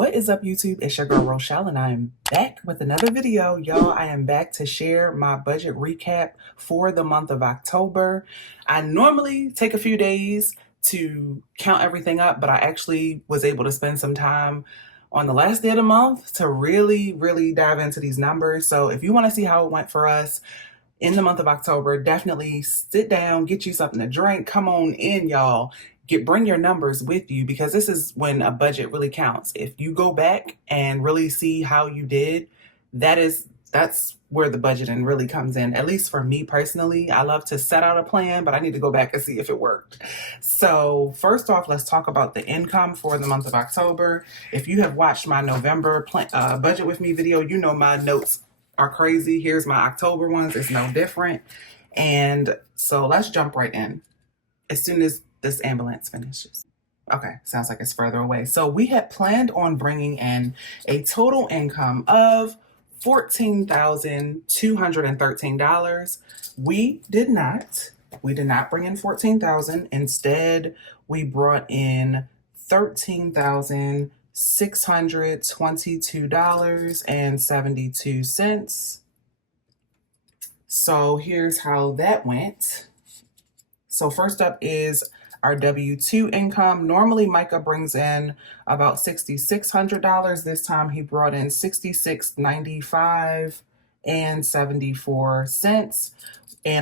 What is up, YouTube? It's your girl Rochelle, and I am back with another video. Y'all, I am back to share my budget recap for the month of October. I normally take a few days to count everything up, but I actually was able to spend some time on the last day of the month to really dive into these numbers. So if you want to see how it went for us in the month of October, definitely sit down, get you something to drink, come on in, y'all. Bring your numbers with you, because this is when a budget really counts. If you go back and really see how you did, that's where the budgeting really comes in. At least for me personally, I love to set out a plan, but I need to go back and see if it worked. So first off, let's talk about the income for the month of October. If you have watched my November budget with me video, you know my notes are crazy. Here's my October ones. It's no different. And so let's jump right in as soon as this ambulance finishes. Okay, sounds like it's further away. So we had planned on bringing in a total income of $14,213. We did not bring in $14,000. Instead, we brought in $13,622.72. So here's how that went. So first up is our W-2 income. Normally, Micah brings in about $6,600. This time he brought in $66.95 and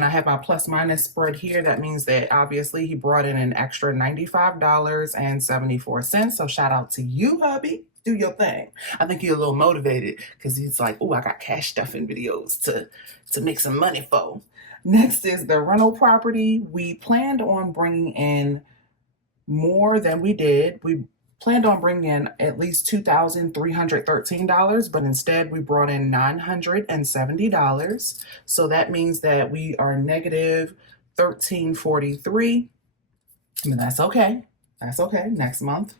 I have my plus minus spread here. That means that obviously he brought in an extra $95.74. So shout out to you, hubby. Do your thing. I think he's a little motivated because he's like, oh, I got cash stuffing videos to make some money for. Next is the rental property. We planned on bringing in more than we did. We planned on bringing in at least $2,313, but instead we brought in $970. So that means that we are negative $1,343. I mean, that's okay. That's okay. Next month,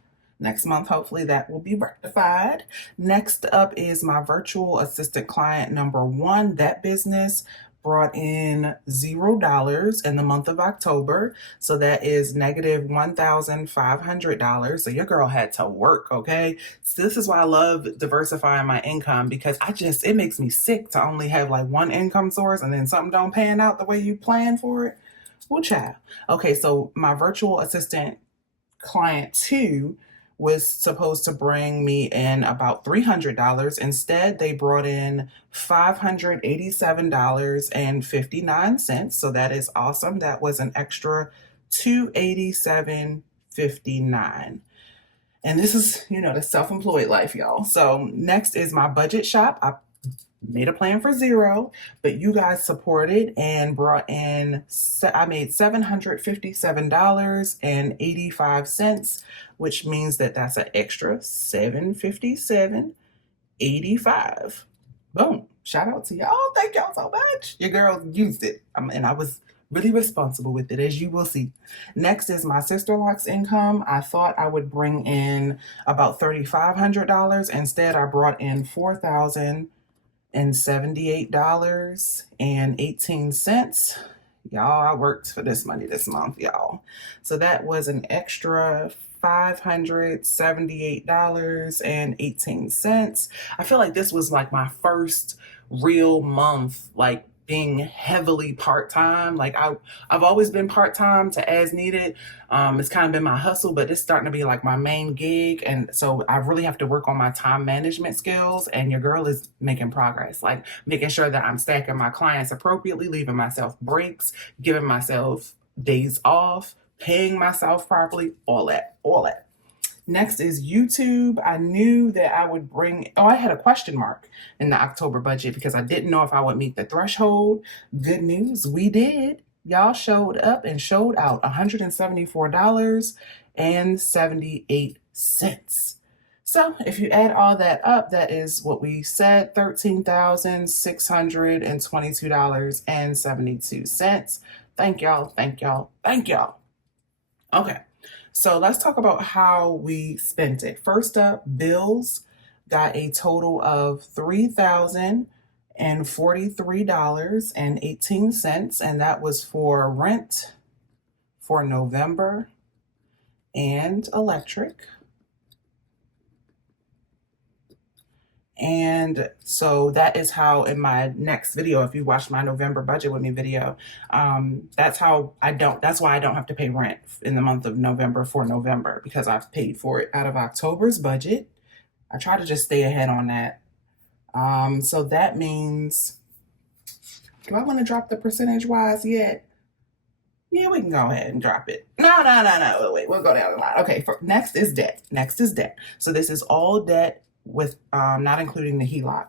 hopefully that will be rectified. Next up is my virtual assistant client number one. That business brought in $0 in the month of October. So that is negative $1,500. So your girl had to work, okay? So this is why I love diversifying my income, because it makes me sick to only have like one income source and then something don't pan out the way you plan for it. Well, child. Okay, so my virtual assistant client two was supposed to bring me in about $300. Instead, they brought in $587.59. So that is awesome. That was an extra $287.59. And this is, the self-employed life, y'all. So next is my budget shop. I made a plan for $0, but you guys supported and brought in, I made $757.85, which means that that's an extra $757.85. Boom. Shout out to y'all. Thank y'all so much. Your girl used it. And I was really responsible with it, as you will see. Next is my sister-loc's income. I thought I would bring in about $3,500. Instead, I brought in $4,078.18. Y'all, I worked for this money this month, y'all. So that was an extra $578.18. I feel like this was like my first real month, like being heavily part-time. Like I've always been part-time to as needed. It's kind of been my hustle, but it's starting to be like my main gig. And so I really have to work on my time management skills, and your girl is making progress, like making sure that I'm stacking my clients appropriately, leaving myself breaks, giving myself days off, paying myself properly, all that. Next is YouTube. I knew that I would I had a question mark in the October budget because I didn't know if I would meet the threshold. Good news, we did. Y'all showed up and showed out $174.78. So if you add all that up, that is what we said, $13,622.72. Thank y'all. Okay. So let's talk about how we spent it. First up, bills got a total of $3,043.18, and that was for rent for November and electric. And so that is how in my next video, if you watch my November budget with me video, that's why I don't have to pay rent in the month of November for November, because I've paid for it out of October's budget. I try to just stay ahead on that. So that means, do I want to drop the percentage wise yet? Yeah, we can go ahead and drop it. No. Wait, we'll go down the line. Okay, next is debt. So this is all debt with not including the HELOC.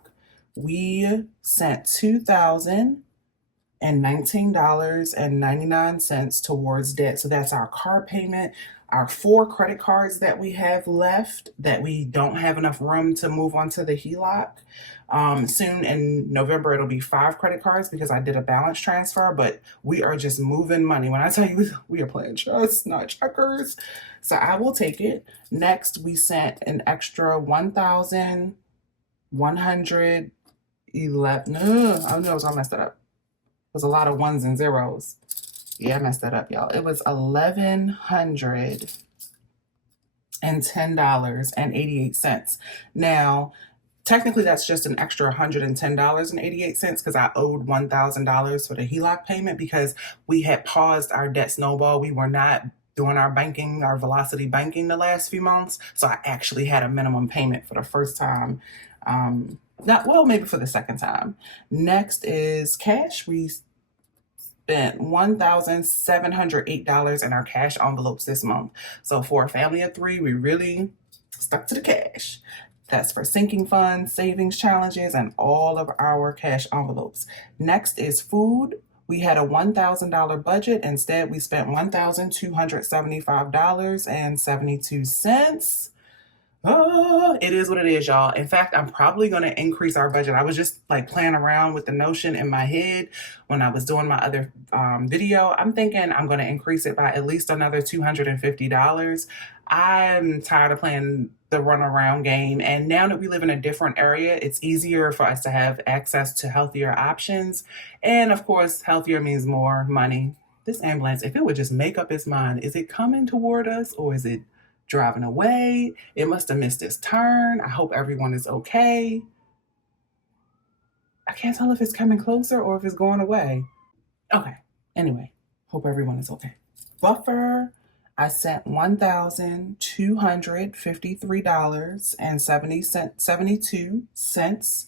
We sent $2,019.99 towards debt. So that's our car payment, our 4 credit cards that we have left that we don't have enough room to move on to the HELOC. Soon in November, it'll be 5 credit cards because I did a balance transfer, but we are just moving money. When I tell you we are playing chess, not checkers. So I will take it. Next, we sent an extra $1,111. No, I know I messed that up. It was a lot of ones and zeros. Yeah, I messed that up, y'all. It was $1,110.88. Now, technically, that's just an extra $110.88 because I owed $1,000 for the HELOC payment because we had paused our debt snowball. We were not doing our banking, our velocity banking the last few months. So I actually had a minimum payment for the first time. Maybe for the second time. Next is cash. We spent $1,708 in our cash envelopes this month. So for a family of 3, we really stuck to the cash. That's for sinking funds, savings challenges, and all of our cash envelopes. Next is food. We had a $1,000 budget. Instead, we spent $1,275.72. It is what it is, y'all. In fact, I'm probably going to increase our budget. I was just like playing around with the notion in my head when I was doing my other video. I'm thinking I'm going to increase it by at least another $250. I'm tired of playing the runaround game. And now that we live in a different area, it's easier for us to have access to healthier options. And of course, healthier means more money. This ambulance, if it would just make up its mind, is it coming toward us or is it driving away? It must have missed its turn. I hope everyone is okay. I can't tell if it's coming closer or if it's going away. Okay. Anyway, hope everyone is okay. Buffer. I sent $1,253.72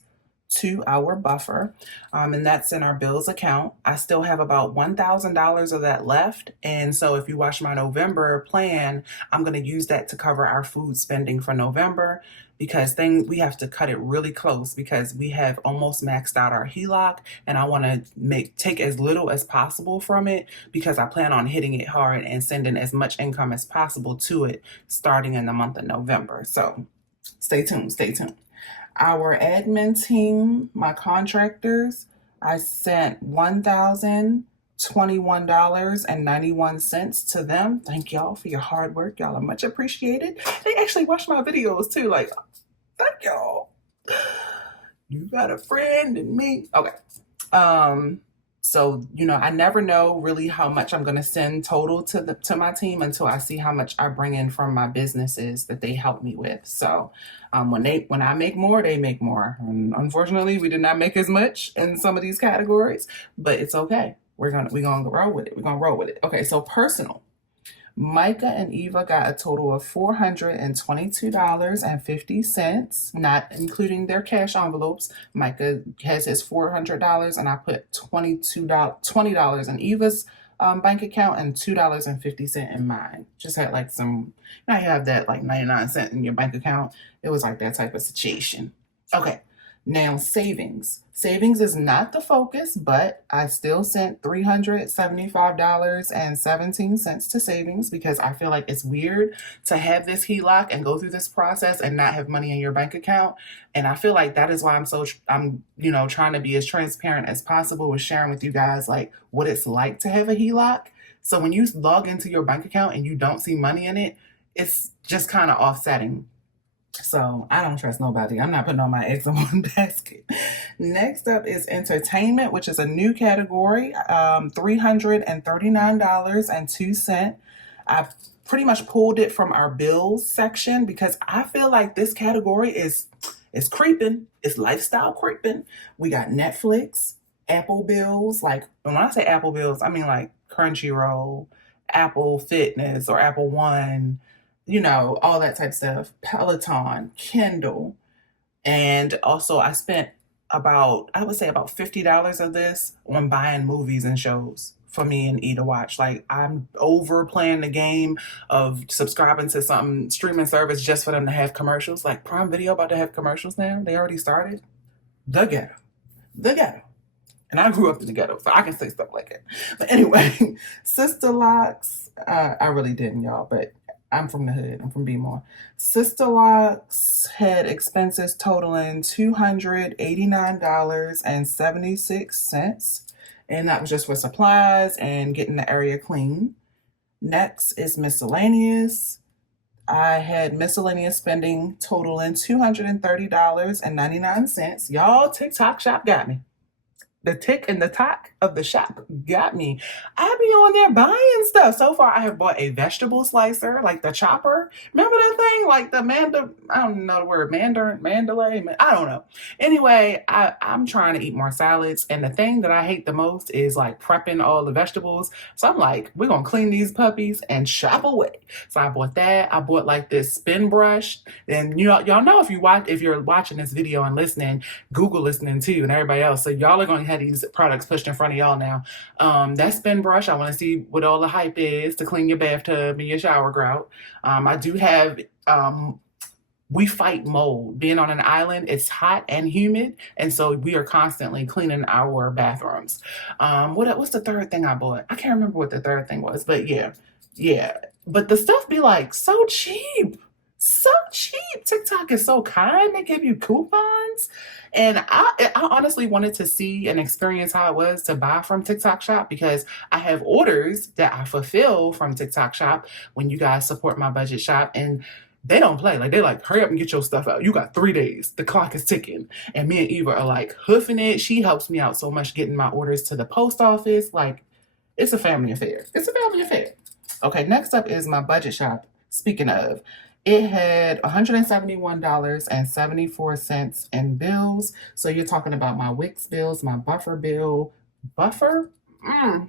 to our buffer, and that's in our bills account. I still have about $1,000 of that left, and so if you watch my November plan, I'm going to use that to cover our food spending for November, because we have to cut it really close because we have almost maxed out our HELOC, and I want to take as little as possible from it because I plan on hitting it hard and sending as much income as possible to it starting in the month of November. So stay tuned. Our admin team, my contractors, I sent $1,021.91 to them. Thank y'all for your hard work. Y'all are much appreciated. They actually watch my videos too. Like, thank y'all. You got a friend in me. Okay. So, I never know really how much I'm going to send total to my team until I see how much I bring in from my businesses that they help me with. So, when I make more, they make more. And unfortunately, we did not make as much in some of these categories, but it's okay. We're gonna roll with it. Okay, so personal. Micah and Eva got a total of $422.50, not including their cash envelopes. Micah has his $400, and I put $20 in Eva's bank account and $2.50 in mine. Just had like I have that like 99 cents in your bank account. It was like that type of situation. Okay. Now, savings. Savings is not the focus, but I still sent $375.17 to savings because I feel like it's weird to have this HELOC and go through this process and not have money in your bank account. And I feel like that is why I'm trying to be as transparent as possible with sharing with you guys like what it's like to have a HELOC. So when you log into your bank account and you don't see money in it, it's just kind of offsetting. So I don't trust nobody. I'm not putting all my eggs in one basket. Next up is entertainment, which is a new category, $339.02. I pretty much pulled it from our bills section because I feel like this category is It's creeping. It's lifestyle creeping. We got Netflix, Apple bills. Like, when I say Apple bills, I mean like Crunchyroll, Apple Fitness or Apple One, all that type of stuff. Peloton, Kindle. And also I spent I would say about $50 of this on buying movies and shows for me and E to watch. Like, I'm over playing the game of subscribing to some streaming service just for them to have commercials. Like Prime Video about to have commercials now. They already started. The ghetto. The ghetto. And I grew up in the ghetto, so I can say stuff like that. But anyway, Sister Locks, I really didn't, y'all, but I'm from the hood. I'm from B-More. Sister Locks had expenses totaling $289.76. And that was just for supplies and getting the area clean. Next is miscellaneous. I had miscellaneous spending totaling $230.99. Y'all, TikTok shop got me. The tick and the tock of the shop got me. I be on there buying stuff. So far, I have bought a vegetable slicer, like the chopper. Remember that thing? Like the I don't know the word, mandalay? I don't know. Anyway, I'm trying to eat more salads. And the thing that I hate the most is like prepping all the vegetables. So I'm like, we're going to clean these puppies and chop away. So I bought that. I bought like this spin brush. And y'all know if you're watching this video and listening, Google listening too, and everybody else. So y'all are going to have these products pushed in front of y'all now. That spin brush, I want to see what all the hype is to clean your bathtub and your shower grout. I do have we fight mold. Being on an island, it's hot and humid, and so we are constantly cleaning our bathrooms. What's the third thing I bought? I can't remember what the third thing was, but yeah. But the stuff be like so cheap. So cheap. TikTok is so kind. They give you coupons. And I honestly wanted to see and experience how it was to buy from TikTok Shop, because I have orders that I fulfill from TikTok Shop when you guys support my budget shop, and they don't play. Like, they're like, hurry up and get your stuff out. You got 3 days. The clock is ticking. And me and Eva are like hoofing it. She helps me out so much getting my orders to the post office. Like, it's a family affair. It's a family affair. Okay, next up is my budget shop. Speaking of, it had $171.74 in bills. So you're talking about my Wix bills, my buffer bill. Buffer? I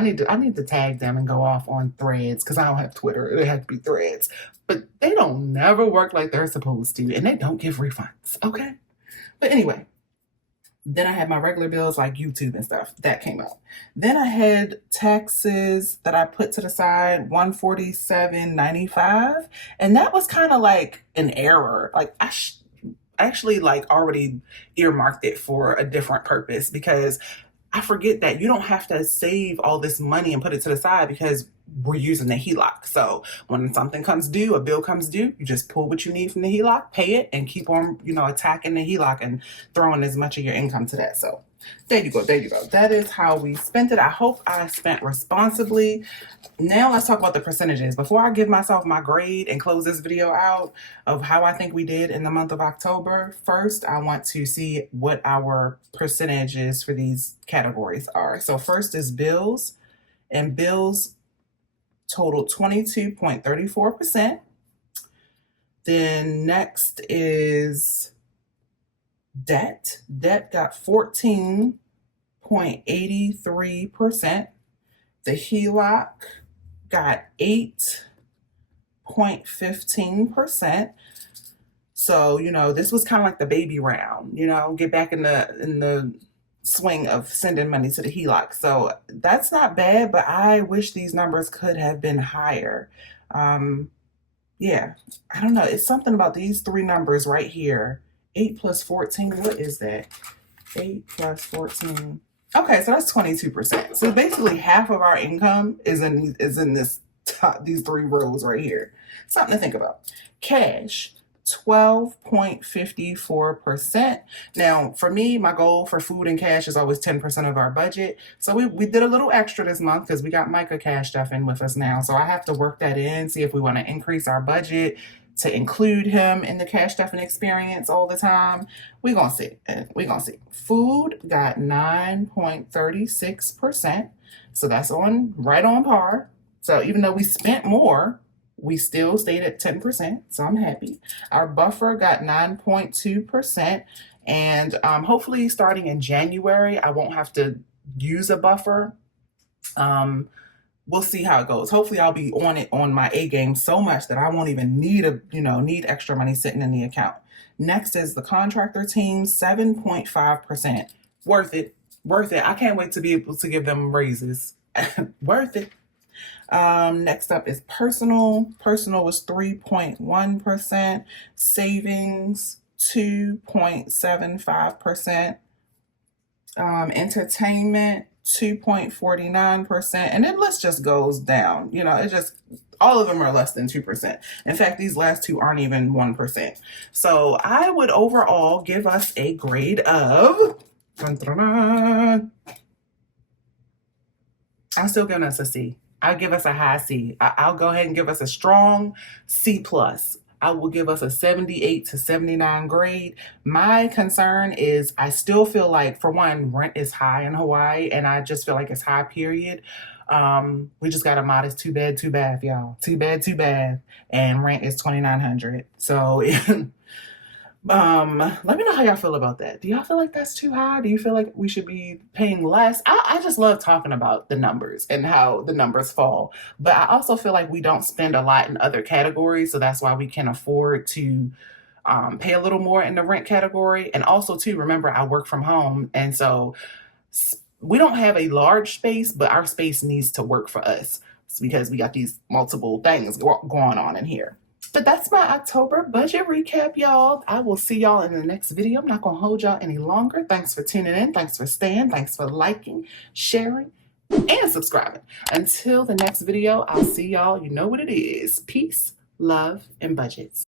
need to tag them and go off on Threads, because I don't have Twitter. It had to be Threads. But they don't never work like they're supposed to, and they don't give refunds, okay? But anyway, then I had my regular bills like YouTube and stuff. That came out. Then I had taxes that I put to the side, $147.95. And that was kind of like an error. Like, I actually like already earmarked it for a different purpose, because I forget that you don't have to save all this money and put it to the side, because we're using the HELOC. So when something comes due, a bill comes due, you just pull what you need from the HELOC, pay it, and keep on, attacking the HELOC and throwing as much of your income to that. So there you go. That is how we spent it. I hope I spent responsibly. Now let's talk about the percentages. Before I give myself my grade and close this video out of how I think we did in the month of October, first I want to see what our percentages for these categories are. So first is bills, and bills totaled 22.34%. Then next is debt. Debt got 14.83%. The HELOC got 8.15%. So, this was kind of like the baby round, get back in the swing of sending money to the HELOC. So that's not bad, but I wish these numbers could have been higher. Yeah, I don't know. It's something about these three numbers right here. 8 plus 14, what is that? 8 plus 14. Okay, so that's 22%. So basically half of our income is in these three rows right here. Something to think about. Cash, 12.54%. Now, for me, my goal for food and cash is always 10% of our budget. So we did a little extra this month because we got Micah cash stuff in with us now. So I have to work that in, see if we want to increase our budget to include him in the cash stuffing experience all the time. We're going to see. Food got 9.36%. So that's right on par. So even though we spent more, We still stayed at 10%, so I'm happy. Our buffer got 9.2%, and hopefully starting in January, I won't have to use a buffer. We'll see how it goes. Hopefully I'll be on it on my A game so much that I won't even need extra money sitting in the account. Next is the contractor team, 7.5%. Worth it. Worth it. I can't wait to be able to give them raises. Worth it. Next up is personal. Personal was 3.1%. Savings, 2.75%. Entertainment, 2.49%. And then list just goes down. It just, all of them are less than 2%. In fact, these last two aren't even 1%. So I would overall give us a grade of, I'm still giving us a C. I'll give us a high C. I'll go ahead and give us a strong C+. I will give us a 78 to 79 grade. My concern is I still feel like, for one, rent is high in Hawaii, and I just feel like it's high, period. We just got a modest 2-bed, 2-bath, y'all. 2-bed, 2-bath, and rent is $2,900. So let me know how y'all feel about that. Do y'all feel like that's too high? Do you feel like we should be paying less? I just love talking about the numbers and how the numbers fall. But I also feel like we don't spend a lot in other categories, so that's why we can afford to pay a little more in the rent category. And also, too, remember, I work from home, and so we don't have a large space, but our space needs to work for us. It's because we got these multiple things going on in here. But that's my October budget recap, y'all. I will see y'all in the next video. I'm not going to hold y'all any longer. Thanks for tuning in. Thanks for staying. Thanks for liking, sharing, and subscribing. Until the next video, I'll see y'all. You know what it is. Peace, love, and budgets.